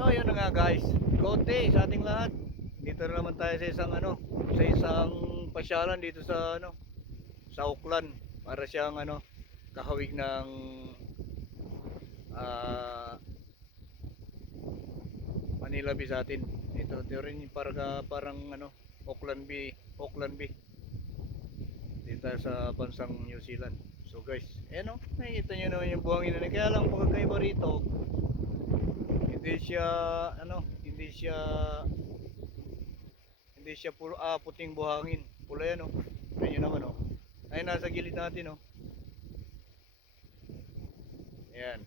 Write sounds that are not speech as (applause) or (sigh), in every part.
So yun na nga guys, good day sa ating lahat. Dito na naman tayo sa isang ano, sa isang pasyalan dito sa ano, sa Auckland para siyang ano, kahawig ng ah Manila Bay sa atin. Ito, ito rin yung para, parang ano, Auckland Bay, Auckland Bay. Dito tayo sa bansang New Zealand. So guys, ayan o, nakikita nyo naman yung buhangin na Kaya lang pagkakaiba rito, hindi siya ano hindi siya hindi siya puro ah, puting buhangin. Pula yan oh ayun naman oh. Ay nasa gilid natin oh. Ayan.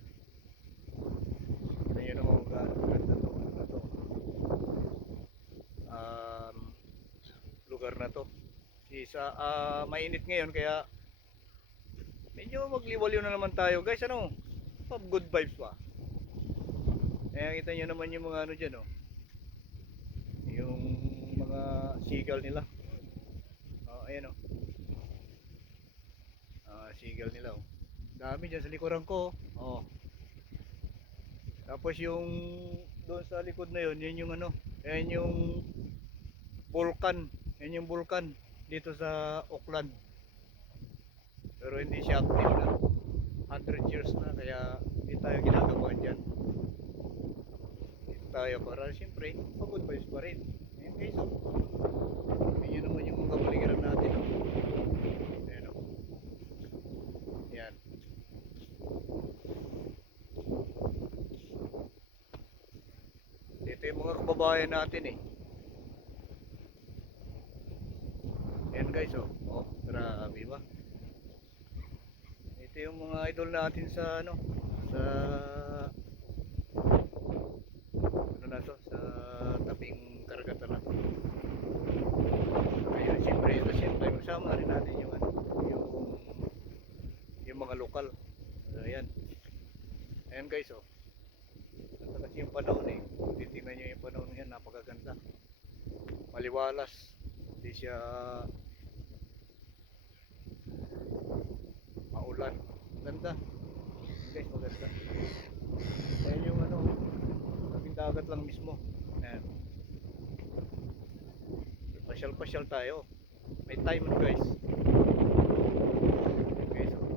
Ayun naman oh ganda to ano na to. Um, lugar na to. Isa ah mainit ngayon kaya medyo magliwaliw na naman tayo. Guys ano Pab good vibes pa kaya kita nyo naman yung mga ano dyan, oh. Yung mga seagull nila. Oh, ayan, oh. Ah, seagull nila, oh. Dami dyan sa likuran ko, oh. Tapos yung doon sa likod na yun, yun yung ano, ayan yung vulkan. Yan yung vulkan dito sa Auckland. Pero hindi siya active na. 100 years na, kaya hindi tayo ginagawa tayo para siyempre pagod vibes pa rin ayun guys oh. ayun naman yung mga kapaligiran natin oh. ayan oh. yan dito yung mga kababayan natin eh yan guys oh oh grabe ba ito yung mga idol natin sa ano sa ano na to sa tabing karagatan na to ayun siyempre ito siyempre masama rin natin yung ano yung lokal ayan. Ayan guys oh. Ganda kasi yung panahon eh. Titingnan nyo yung panahon yan napakaganda. Maliwalas. Hindi siya maulan. Ganda. Guys maganda. Ayan yung ano tabing dagat lang mismo. Ayan. Pasyal-pasyal tayo. May time guys Ayan, guys oh.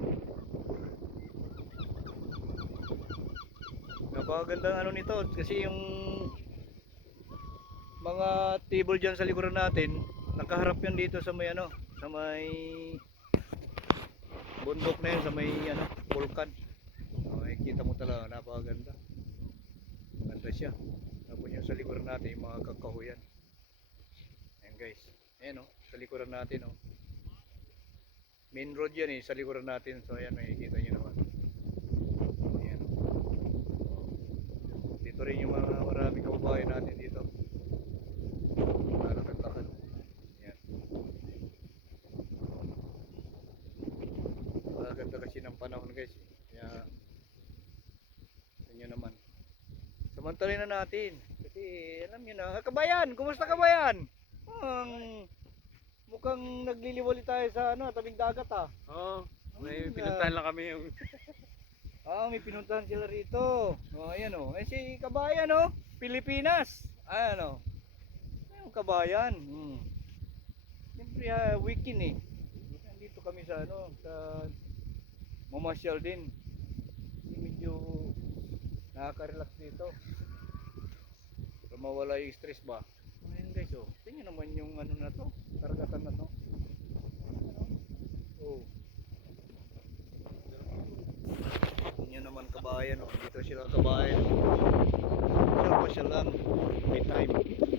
Napakagandang ano nito kasi yung mga table dyan sa likuran natin nakaharap yan dito sa may ano sa may bundok na yun sa may ano vulkan okay, kita mo talaga napakaganda Ganda siya. Tapos yung sa likuran natin, yung mga kakahuyan. Ayan guys. Ayan oh, sa likuran natin oh. Main road yan eh, sa likuran natin. So ayan, makikita nyo naman. Ayan oh. Dito rin yung mga maraming kababayan natin dito. Lalakad-lakad. Ayan. Maganda kasi ng panahon guys. eh. Kaya, yun naman. Samantalin na natin. Kasi alam niyo na, kabayan, kumusta kabayan? Hmm, mukhang nagliliwali tayo sa ano, tabing dagat ah. Oo, may Ang pinuntahan lang kami yung (laughs) Ah, may pinuntahan sila rito. Oh, ayan oh. Eh si kabayan oh, Pilipinas. Ayan oh. Ayun kabayan. Hmm. Siyempre ah, weekend eh. Nandito kami sa ano, sa mamasyal din. Medyo nakaka-relax dito. Para mawala yung stress ba. Ayun guys oh. Tingnan naman yung ano na to, karagatan na to. Oh. Yun naman kabayan oh. Dito sila kabayan. Pasyal pa siya lang. May time.